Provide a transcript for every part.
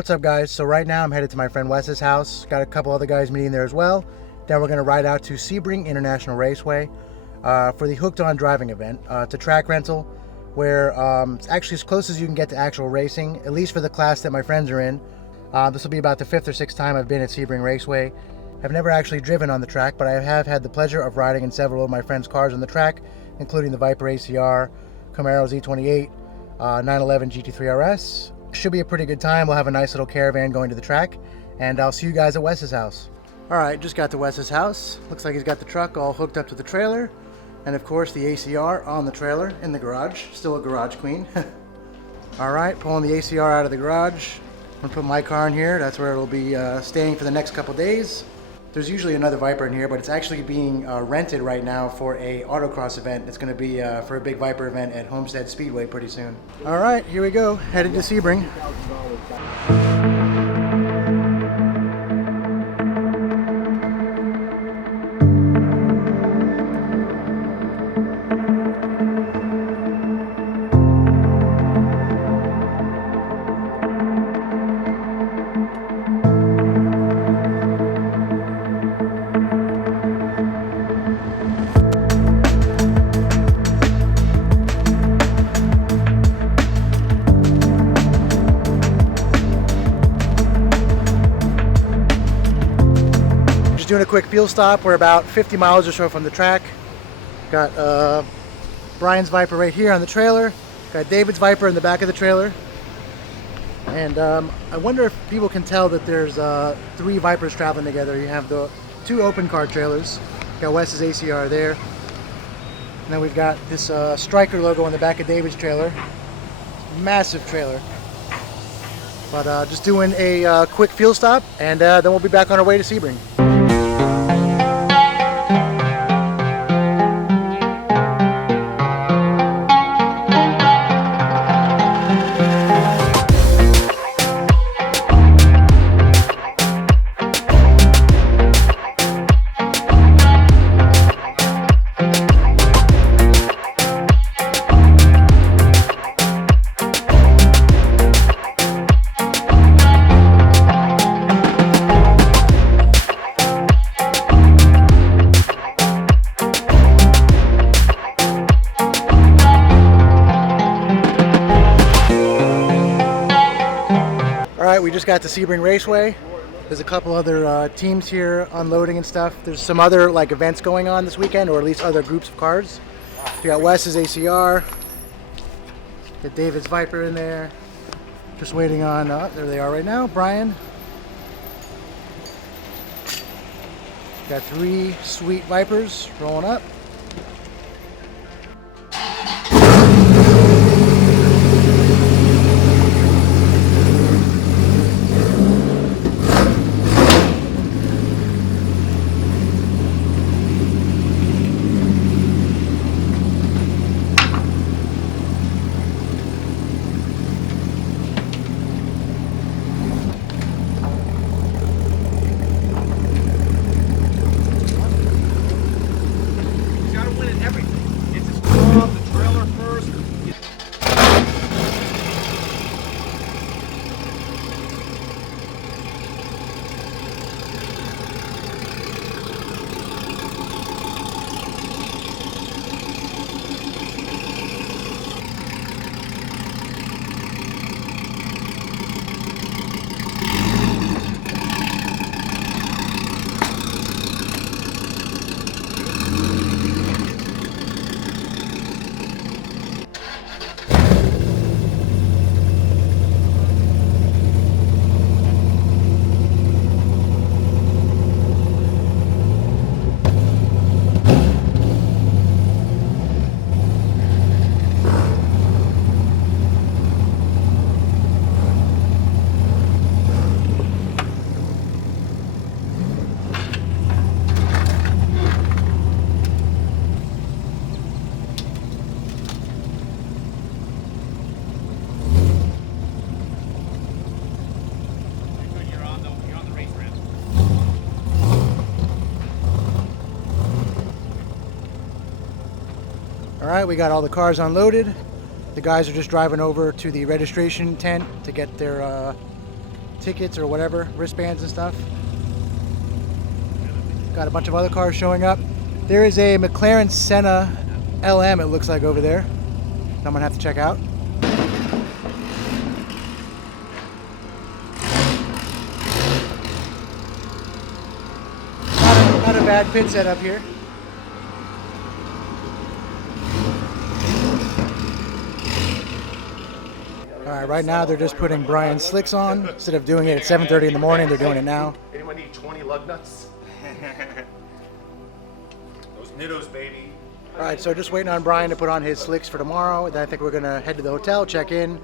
What's up, guys? So right now I'm headed to my friend Wes's house. Got a couple other guys meeting there as well. Then we're going to ride out to Sebring International Raceway for the Hooked On driving event. It's a track rental where it's actually as close as you can get to actual racing, at least for the class that my friends are in. This will be about the 5th or 6th time I've been at Sebring Raceway. I've never actually driven on the track, but I have had the pleasure of riding in several of my friends' cars on the track, including the Viper ACR, Camaro Z28, 911 GT3 RS. Should be a pretty good time. We'll have a nice little caravan going to the track, and I'll see you guys at Wes's house. Alright, just got to Wes's house. Looks like he's got the truck all hooked up to the trailer, and of course the ACR on the trailer in the garage. Still a garage queen. Alright, pulling the ACR out of the garage. I'm gonna put my car in here. That's where it'll be staying for the next couple days. There's usually another Viper in here, but it's actually being rented right now for a autocross event. It's going to be for a big Viper event at Homestead Speedway pretty soon. All right, here we go. Headed to Sebring. Doing a quick fuel stop. We're about 50 miles or so from the track. Got Brian's Viper right here on the trailer. Got David's Viper in the back of the trailer. And I wonder if people can tell that there's 3 Vipers traveling together. You have the 2 open car trailers. Got Wes's ACR there. And then we've got this Striker logo on the back of David's trailer. Massive trailer. But just doing a quick fuel stop, and then we'll be back on our way to Sebring. We just got to Sebring Raceway. There's a couple other teams here unloading and stuff. There's some other like events going on this weekend, or at least other groups of cars. We got Wes's ACR. Got David's Viper in there. Just waiting on, there they are right now, Brian. Got 3 sweet Vipers rolling up. Alright, we got all the cars unloaded. The guys are just driving over to the registration tent to get their tickets or whatever, wristbands and stuff. Got a bunch of other cars showing up. There is a McLaren Senna LM, it looks like, over there. I'm gonna have to check out. Not a bad pit setup here. Alright, right now they're just putting Brian's slicks on. Instead of doing it at 7:30 in the morning, they're doing it now. Anyone need 20 lug nuts? Those Nittos, baby. Alright, so just waiting on Brian to put on his slicks for tomorrow. Then I think we're gonna head to the hotel, check in,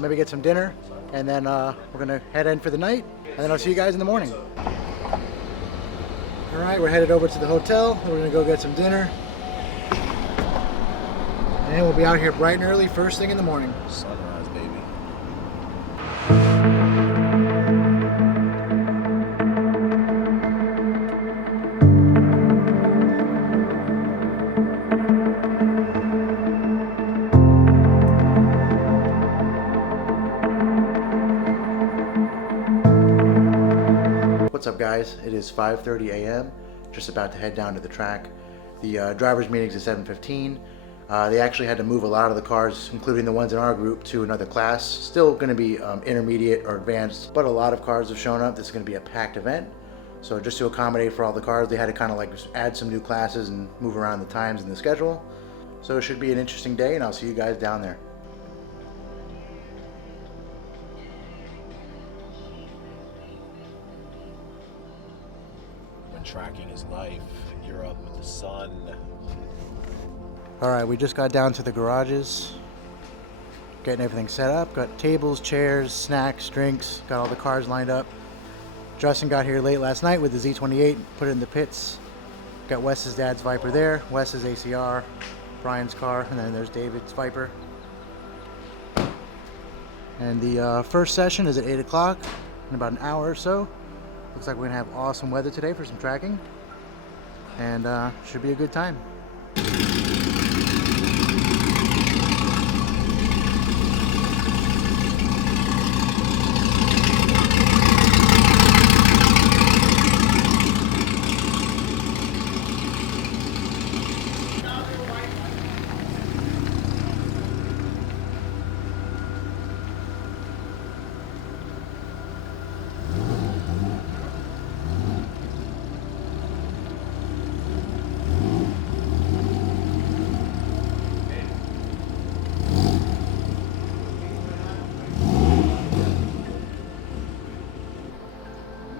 maybe get some dinner, and then we're gonna head in for the night, and then I'll see you guys in the morning. Alright, we're headed over to the hotel. We're gonna go get some dinner. And we'll be out here bright and early, first thing in the morning. Sunrise, baby. What's up, guys? It is 5:30 a.m. Just about to head down to the track. The drivers' meeting's at 7:15. They actually had to move a lot of the cars, including the ones in our group, to another class. Still going to be intermediate or advanced, but a lot of cars have shown up. This is going to be a packed event. So just to accommodate for all the cars, they had to kind of like add some new classes and move around the times in the schedule. So it should be an interesting day, and I'll see you guys down there. When tracking is life, you're up with the sun. Alright, we just got down to the garages, getting everything set up. Got tables, chairs, snacks, drinks, got all the cars lined up. Justin got here late last night with the Z28, put it in the pits. Got Wes's dad's Viper there, Wes's ACR, Brian's car, and then there's David's Viper. And the first session is at 8 o'clock in about an hour or so. Looks like we're gonna have awesome weather today for some tracking, and should be a good time.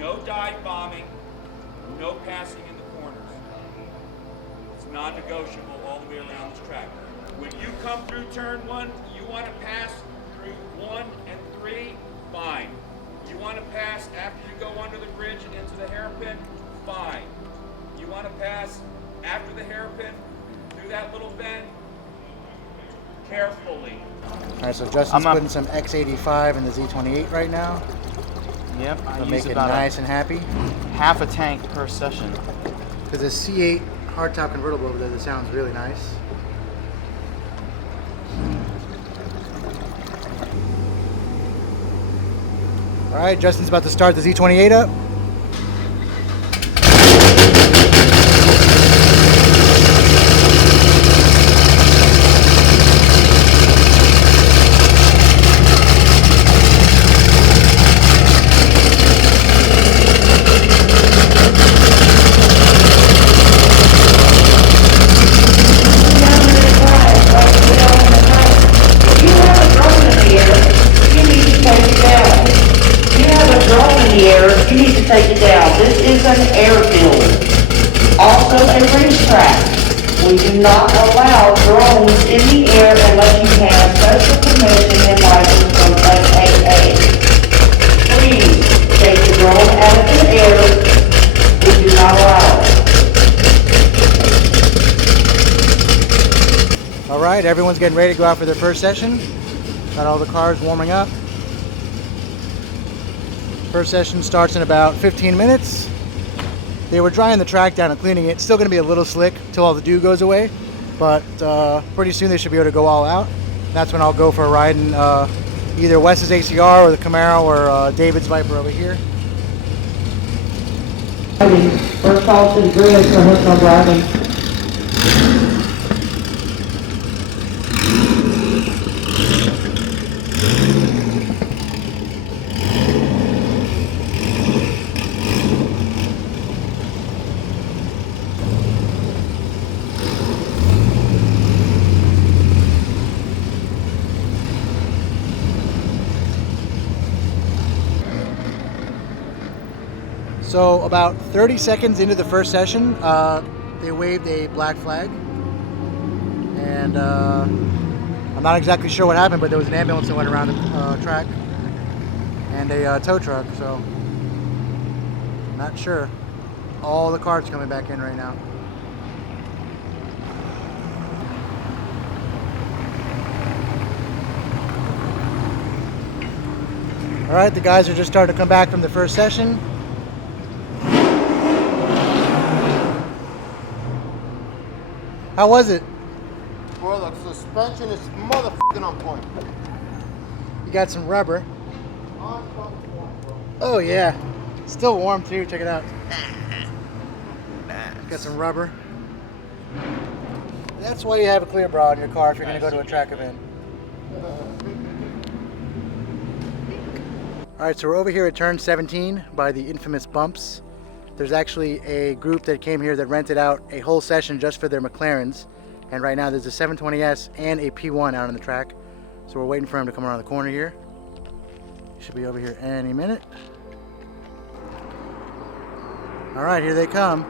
No dive bombing, no passing in the corners. It's non-negotiable all the way around this track. When you come through turn 1, you want to pass through 1 and 3, fine. You want to pass after you go under the bridge and into the hairpin, fine. You want to pass after the hairpin, through that little bend, carefully. Alright, so Justin's putting some X85 in the Z28 right now. Yep, I To use make it about nice and happy. half a tank per session. There's a C8 hardtop convertible over there that sounds really nice. Alright, Justin's about to start the Z28 up. You need to take it down. This is an airfield. Also a racetrack. We do not allow drones in the air unless you have special permission and license from FAA. Please take the drone out of the air. We do not allow it. Alright, everyone's getting ready to go out for their first session. Got all the cars warming up. First session starts in about 15 minutes. They were drying the track down and cleaning it. It's still going to be a little slick till all the dew goes away, but pretty soon they should be able to go all out. That's when I'll go for a ride and either Wes's ACR or the Camaro or David's Viper over here. First call to the grid for hook on driving. So about 30 seconds into the first session, they waved a black flag. And I'm not exactly sure what happened, but there was an ambulance that went around the track and a tow truck, so not sure. All the cars coming back in right now. All right, the guys are just starting to come back from the first session. How was it? Bro, the suspension is motherfucking on point. You got some rubber. Oh yeah, still warm too. Check it out. Got some rubber. That's why you have a clear bra in your car if you're going to go to a track event. All right, so we're over here at turn 17 by the infamous bumps. There's actually a group that came here that rented out a whole session just for their McLarens. And right now there's a 720S and a P1 out on the track. So we're waiting for him to come around the corner here. Should be over here any minute. All right, here they come.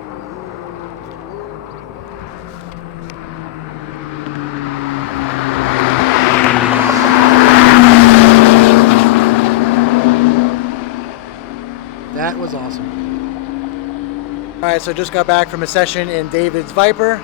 That was awesome. All right, so just got back from a session in David's Viper.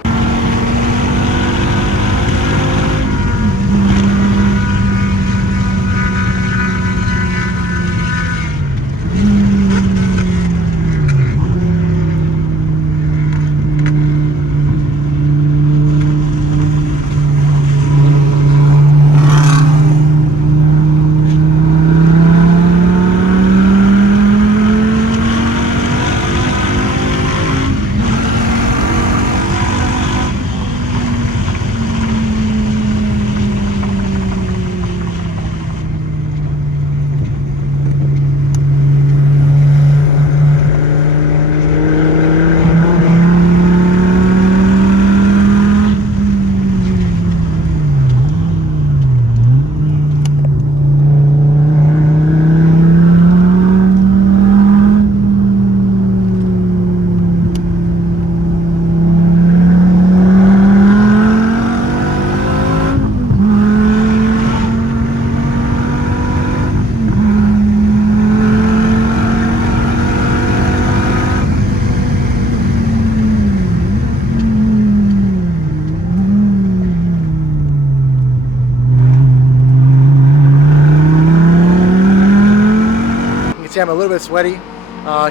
I'm a little bit sweaty.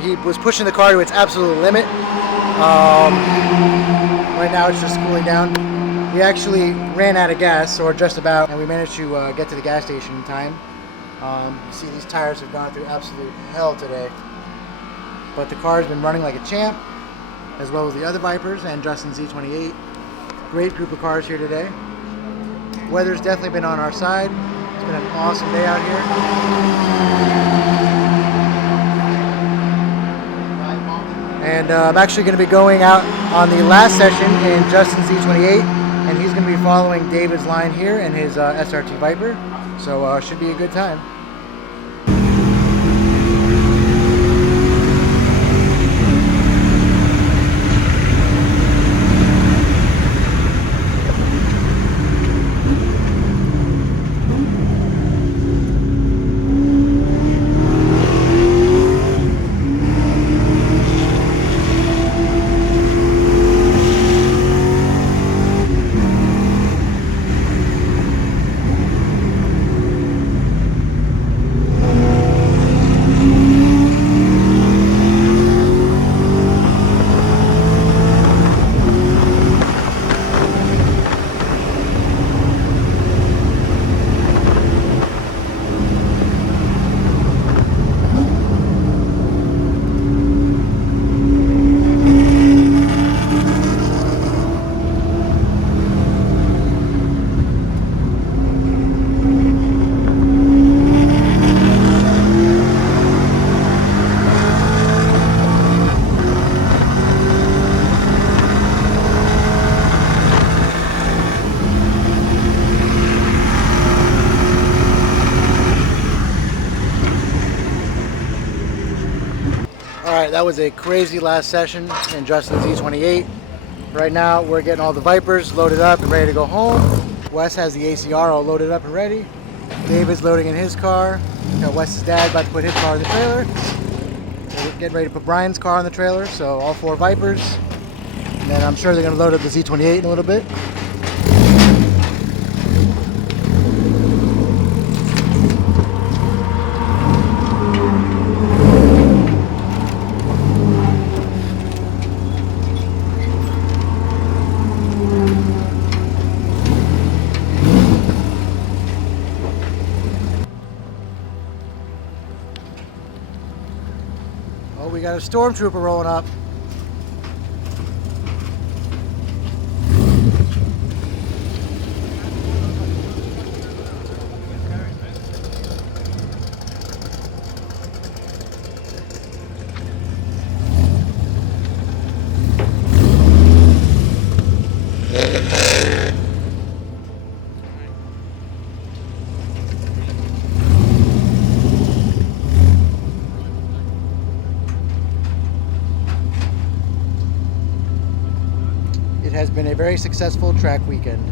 He was pushing the car to its absolute limit. Right now it's just cooling down. We actually ran out of gas, or just about, and we managed to get to the gas station in time. You see these tires have gone through absolute hell today. But the car's been running like a champ, as well as the other Vipers and Justin's Z28. Great group of cars here today. Weather's definitely been on our side. It's been an awesome day out here. And I'm actually going to be going out on the last session in Justin's Z28, and he's going to be following David's line here in his SRT Viper, so should be a good time. right, that was a crazy last session in Justin's E28. Right now, we're getting all the Vipers loaded up and ready to go home. Wes has the ACR all loaded up and ready. David's loading in his car. Got Wes's dad about to put his car in the trailer. We're getting ready to put Brian's car on the trailer, so all 4 Vipers. And then I'm sure they're going to load up the Z28 in a little bit. Oh, we got a stormtrooper rolling up. It has been a very successful track weekend.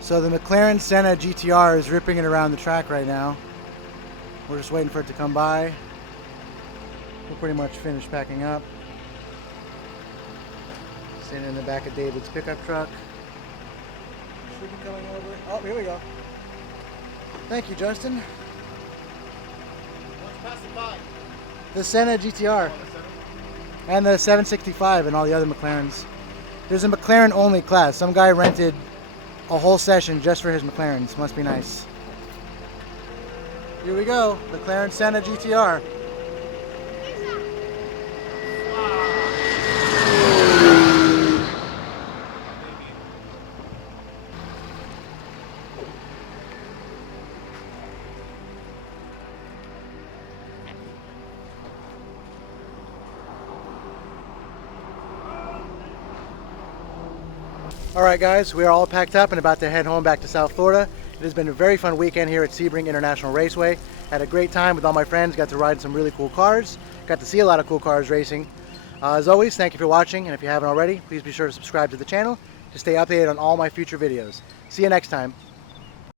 So the McLaren Senna GTR is ripping it around the track right now. We're just waiting for it to come by. We're pretty much finished packing up. Standing in the back of David's pickup truck. Should be coming over. Oh, here we go. Thank you, Justin. What's passing by? The Senna GTR. And the 765 and all the other McLarens. There's a McLaren only class. Some guy rented a whole session just for his McLarens. Must be nice. Here we go. McLaren Senna GTR. All right, guys, we are all packed up and about to head home back to South Florida. It has been a very fun weekend here at Sebring International Raceway. Had a great time with all my friends, got to ride some really cool cars, got to see a lot of cool cars racing. As always, thank you for watching, and if you haven't already, please be sure to subscribe to the channel to stay updated on all my future videos. See you next time.